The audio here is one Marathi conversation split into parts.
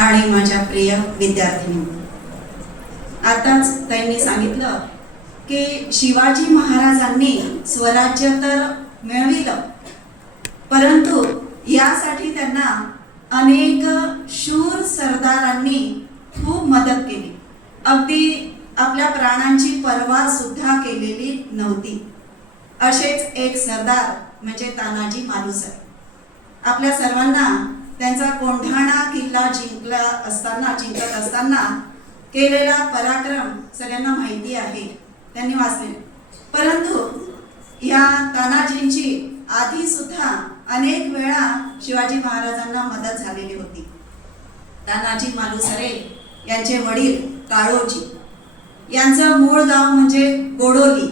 आणि माझ्या प्रिय विद्यार्थिनी, आताच त्यांनी सांगितलं की शिवाजी महाराजांनी स्वराज्य तर मिळविलं, परंतु यासाठी त्यांना अनेक शूर सरदारांनी खूप मदत केली. अगदी आपल्या प्राणांची पर्वा सुद्धा केलेली नव्हती. असेच एक सरदार म्हणजे तानाजी मालुसरे. आपल्या सर्वांना त्यांचा कोंढाणा किल्ला जिंकत असताना केलेला पराक्रम सगळ्यांना माहिती आहे, त्यांनी वाचले. परंतु या तानाजींची आधी सुद्धा अनेक वेळा शिवाजी महाराजांना मदत झालेली होती. तानाजी मालुसरे यांचे वडील काळोजी, यांचं मूळ गाव म्हणजे गोडोली,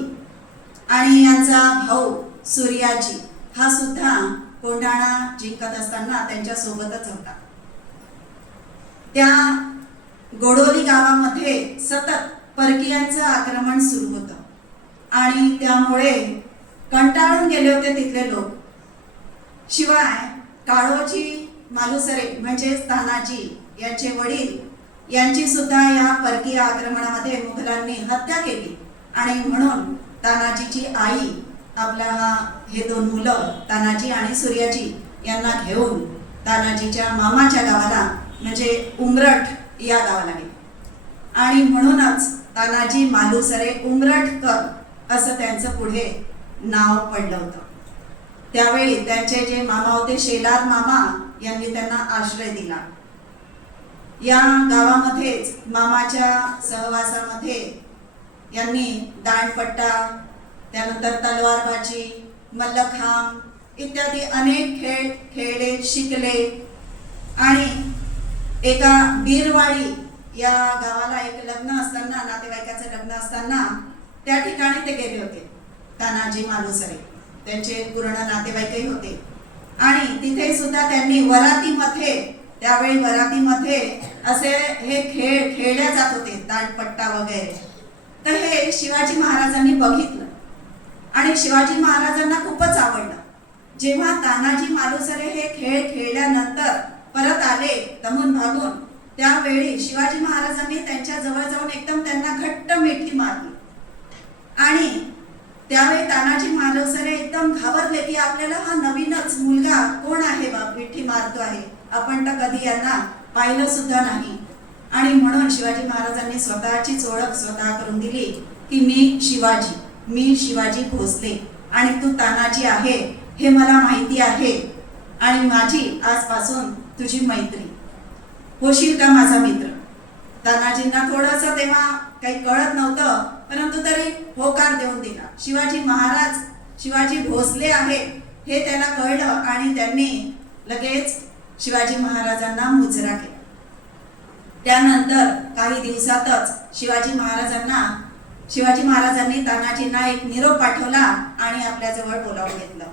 आणि यांचा भाऊ सूर्याजी हा सुद्धा कोंढाणा जिंकत असताना त्यांच्या सोबतच होता. त्या गोडोली गावामध्ये सतत परकीयांचं आक्रमण सुरू होतं आणि त्यामुळे कंटाळून गेले होते तिथले लोक. शिवाय काळोजी मालुसरे म्हणजे तानाजी यांचे वडील यांची सुद्धा या परकीय आक्रमणामध्ये मुघलांनी हत्या केली, आणि म्हणून तानाजीची आई हे दोन मुलं तानाजी आणि सूर्याजी यांना घेऊन तानाजीच्या मामाच्या गावाला म्हणजे उमरठ या गावाला गेले. आणि म्हणूनच तानाजी मालुसरे उमरठकर असं त्यांचं पुढे नाव पडलं होतं. त्यावेळी त्यांचे जे मामा होते शेलार मामा यांनी त्यांना आश्रय दिला. या गावामध्येच मामाच्या सहवासामध्ये यांनी दांडपट्टा, त्यानंतर तलवारबाजी, मल्लखांब इत्यादी अनेक खेळ खेळले, शिकले. आणि एका बीरवाडी या गावाला एक लग्न असताना, नातेवाईकाचं लग्न असताना त्या ठिकाणी ते गेले होते. तानाजी मालुसरे त्यांचे पूर्ण नातेवाईकही होते, आणि तिथे सुद्धा त्यांनी वरातीमध्ये, त्यावेळी वरातीमध्ये असे हे खेळ खेळले जात होते, दांडपट्टा वगैरे. तर हे शिवाजी महाराजांनी बघितलं आणि शिवाजी महाराजांना खूपच आवडलं. जेव्हा तानाजी मालुसरे हे खेळ खेळल्यानंतर परत आले दमून भागून, त्यावेळी शिवाजी महाराजांनी त्यांच्या जवळ जाऊन एकदम त्यांना घट्ट मिठी मारली. आणि त्यावेळी तानाजी मालुसरे एकदम घाबरले की आपल्याला हा नवीनच मुलगा कोण आहे बा, मिठी मारतो आहे, आपण तर कधी यांना पाहिलं सुद्धा नाही. आणि म्हणून शिवाजी महाराजांनी स्वतःचीच ओळख स्वतः करून दिली की मी शिवाजी भोसले, आणि तू तानाजी आहे हे मला माहिती आहे, आणि माझी आजपासून तुझी मैत्री, होशील का माझा मित्र. तानाजींना थोडंसं तेव्हा काही कळत नव्हतं, परंतु तरी होकार देऊन दिला. शिवाजी भोसले आहे हे त्याला कळलं, आणि त्यांनी लगेच शिवाजी महाराजांना मुजरा केला. त्यानंतर काही दिवसातच शिवाजी महाराजांनी तानाजींना एक निरोप पाठवला आणि आपल्या जवळ बोलावून घेतलं.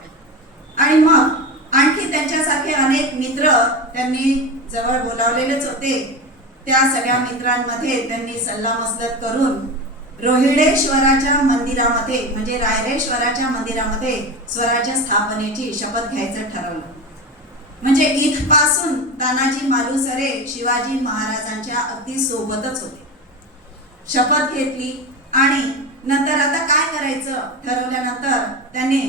आणि मग आणखी त्यांच्यासारखे अनेक मित्र त्यांनी जवळ बोलावलेलेच होते. त्या सगळ्या मित्रांमध्ये त्यांनी सल्लामसलत करून रोहिडेश्वराच्या मंदिरामध्ये म्हणजे रायरेश्वराच्या मंदिरामध्ये स्वराज्य स्थापनेची शपथ घ्यायचं ठरवलं. म्हणजे इथपासून तानाजी मालुसरे शिवाजी महाराजांच्या अगदी सोबतच होते. शपथ घेतली आणि नंतर आता काय करायचं ठरवल्यानंतर त्यांनी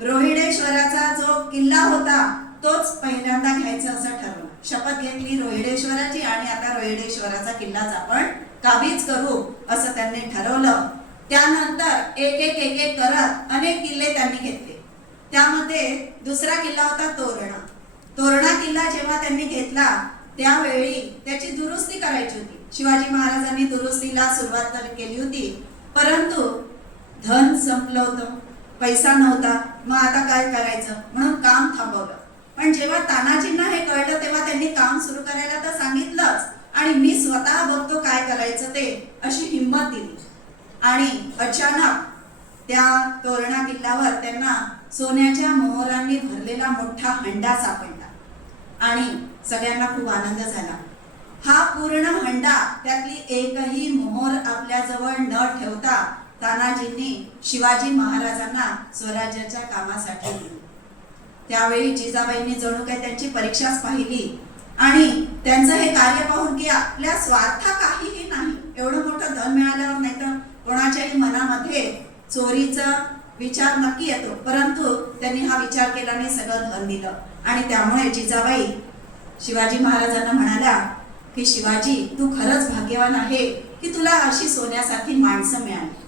रोहिडेश्वराचा जो किल्ला होता तोच पहिल्यांदा घ्यायचा असं ठरवलं. शपथ घेतली रोहिडेश्वराची, आणि आता रोहिडेश्वराचा किल्लाच आपण काबीज करू असं त्यांनी ठरवलं. त्यानंतर एक एक करत अनेक किल्ले त्यांनी घेतले. त्यामध्ये दुसरा किल्ला होता तोरणा किल्ला. जेव्हा त्यांनी घेतला त्यावेळी त्याची दुरुस्ती करायची होती. शिवाजी महाराजांनी दुरुस्तीला सुरुवात तर केली होती, परंतु धन संपलं होतं, पैसा नव्हता. मग आता काय करायचं म्हणून काम थांबवलं. पण जेव्हा तानाजींना हे कळलं तेव्हा त्यांनी काम सुरू करायला तर सांगितलंच, आणि मी स्वतः बघतो काय करायचं ते अशी हिंमत दिली. आणि अचानक त्या तोरणा किल्ल्यावर त्यांना सोन्याच्या मोहरांनी भरलेला मोठा हंडा सापडला, आणि सगळ्यांना खूप आनंद झाला. हा पूर्ण हंडा, त्यातली एकही मोहर आपल्या जवळ न ठेवता तानाजींनी शिवाजी महाराजांना स्वराज्याच्या कामासाठी दिली. त्यावेळी जिजाबाईंनी जणू काही त्यांची परीक्षाच पाहिली आणि त्यांचं हे कार्य पाहून की आपल्या स्वार्थ काहीही नाही, एवढं मोठं धन मिळाल्यावर नाही तर कोणाच्याही मनामध्ये चोरीचा विचार नक्की येतो, परंतु त्यांनी हा विचार केला नाही, सगळं धन दिलं. आणि त्यामुळे जिजाबाई शिवाजी महाराजांना म्हणाल्या की शिवाजी, तू खरंच भाग्यवान आहे की तुला अशी सोन्यासारखी माणसं मिळाली.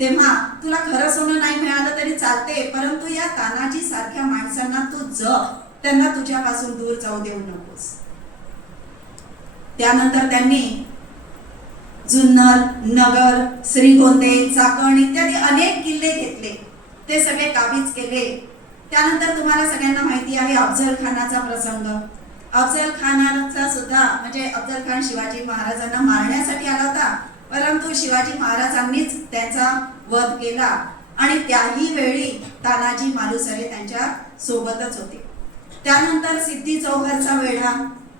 तेव्हा तुला खरं सोनं नाही मिळालं तरी चालते, परंतु या तानाजी सारख्या माणसांना तू जप, त्यांना तुझ्यापासून दूर जाऊ देऊ नकोस. त्यानंतर त्यांनी जुन्नर, नगर, श्रीगोंदे, चाकण इत्यादी अनेक किल्ले घेतले, ते सगळे काबीज केले. त्यानंतर तुम्हाला सगळ्यांना माहिती आहे अफजल खानाचा प्रसंग. अफजल खानाचा सुद्धा म्हणजे अफजल खान शिवाजी महाराजांना मारण्यासाठी आला होता, परंतु शिवाजी महाराजांनीच त्याचा वध केला आणि त्याही वेळी तानाजी मालुसरे त्यांच्या सोबतच होते. त्यानंतर सिद्धी चौहरचा वेढा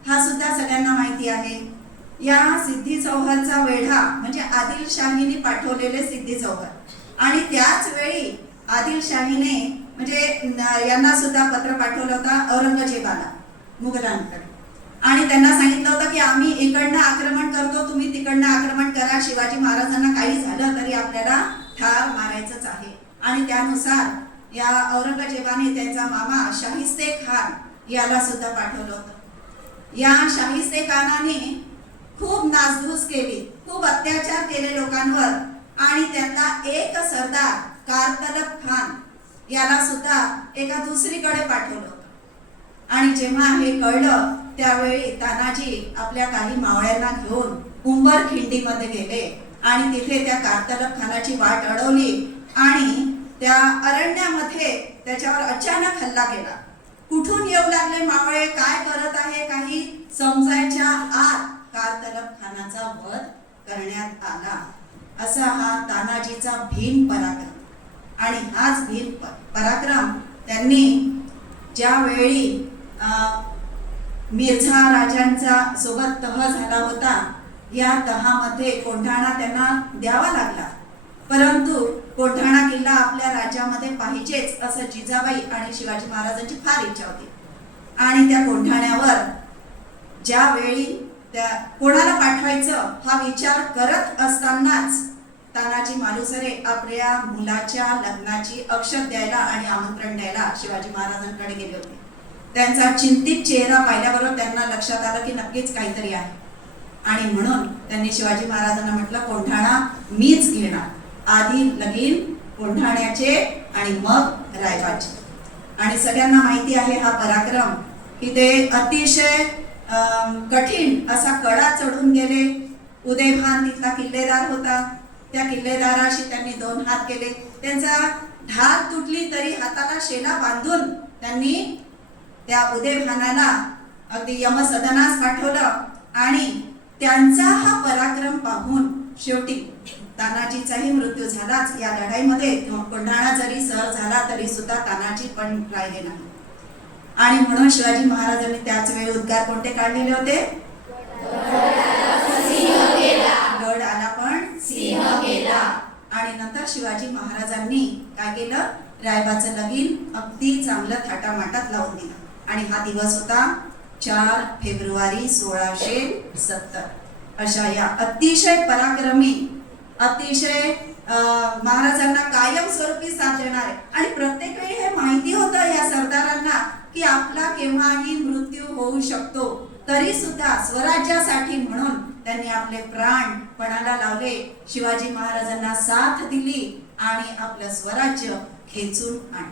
हा सुद्धा सगळ्यांना माहिती आहे. या सिद्धी चौहरचा वेढा म्हणजे आदिलशाहीने पाठवलेले सिद्धी चौहर आणि त्याच वेळी आदिलशाहीने म्हणजे यांना सुद्धा पत्र पाठवलं होतं औरंगजेबाला, मुघलांकडे, आणि त्यांना सांगितलं होतं की आम्ही इकडनं आक्रमण करतो, तुम्ही तिकडनं आक्रमण करा, शिवाजी महाराजांना काही झालं तरी आपल्याला ठार मारायचंच आहे. आणि त्यानुसार या औरंगजेबाने त्यांचा मामा शाहिस्ते खान याला सुद्धा पाठवलं होतं. या शाहिस्ते खानाने खूप नासधूस केली, खूप अत्याचार केले लोकांवर आणि त्यातला एक सरदार कारतलब खान याला सुद्धा एका दुसरीकडे पाठवलं होतं. आणि जेव्हा हे कळलं त्यावेळी तानाजी आपल्या काही मावळ्यांना घेऊन उंबरखिंडीमध्ये गेले आणि तिथे त्या कारतलब खानाची वाट अडवली आणि त्या अरण्यामध्ये त्याच्यावर अचानक हल्ला केला. कुठून येऊ लागले मावळे, काय करत आहे, काही समजायच्या आत कारतलब खानाचा वध करण्यात आला. असा हा तानाजीचा भीम पराक्रम. आणि हाच भीम पराक्रम त्यांनी ज्यावेळी मिर्झा राजांचा सोबत तह झाला होता, या तहामध्ये कोंढाणा त्यांना द्यावा लागला, परंतु कोंढाणा किल्ला आपल्या राज्यामध्ये पाहिजेच असं जिजाबाई आणि शिवाजी महाराजांची फार इच्छा होती. आणि त्या कोंढाण्यावर ज्यावेळी त्या कोणाला पाठवायचं हा विचार करत असतानाच तानाजी मालुसरे आपल्या मुलाच्या लग्नाची अक्षत द्यायला आणि आमंत्रण द्यायला शिवाजी महाराजांकडे गेले होते. त्यांचा चिंतित चेहरा पाहिल्याबरोबर त्यांना लक्षात आलं की नक्कीच काहीतरी आहे आणि म्हणून त्यांनी शिवाजी महाराजांना म्हटलं, कोंढाणा मीच घेणार, आधी लगीन कोंढाण्याचे आणि मग रायबाचे. आणि सगळ्यांना माहिती आहे हा पराक्रम की ते अतिशय कठीण असा कडा चढून गेले. उदयभान तिथला किल्लेदार होता, त्या किल्लेदाराशी त्यांनी 2 हात केले. त्यांचा ढाल तुटली तरी हाताला शेला बांधून त्यांनी त्या उदयभानाला अगदी यमसदनास पाठवलं. आणि त्यांचा हा पराक्रम पाहून शेवटी तानाजीचाही मृत्यू झालाच या लढाईमध्ये. कोंढाणा जरी सर झाला तरी सुद्धा तानाजी पण राहिले नाही. आणि म्हणून शिवाजी महाराजांनी त्याच वेळी उद्गार कोणते काढलेले होते? गड आला पण सिंह गेला. आणि नंतर शिवाजी महाराजांनी काय केलं? रायबाचं लगीन अगदी चांगलं थाटामाटात लावून दिलं. आणि हा दिवस होता 4 फेब्रुवारी 1670. अशा या अतिशय पराक्रमी, अतिशय महाराजांना कायम स्वरूपी साथ देणारे आणि प्रत्येक वेळी हे माहिती होतं या सरदारांना की आपला केव्हाही मृत्यू होऊ शकतो, तरी सुद्धा स्वराज्यासाठी म्हणून त्यांनी आपले प्राण पणाला लावले, शिवाजी महाराजांना साथ दिली आणि आपलं स्वराज्य खेचून आणलं.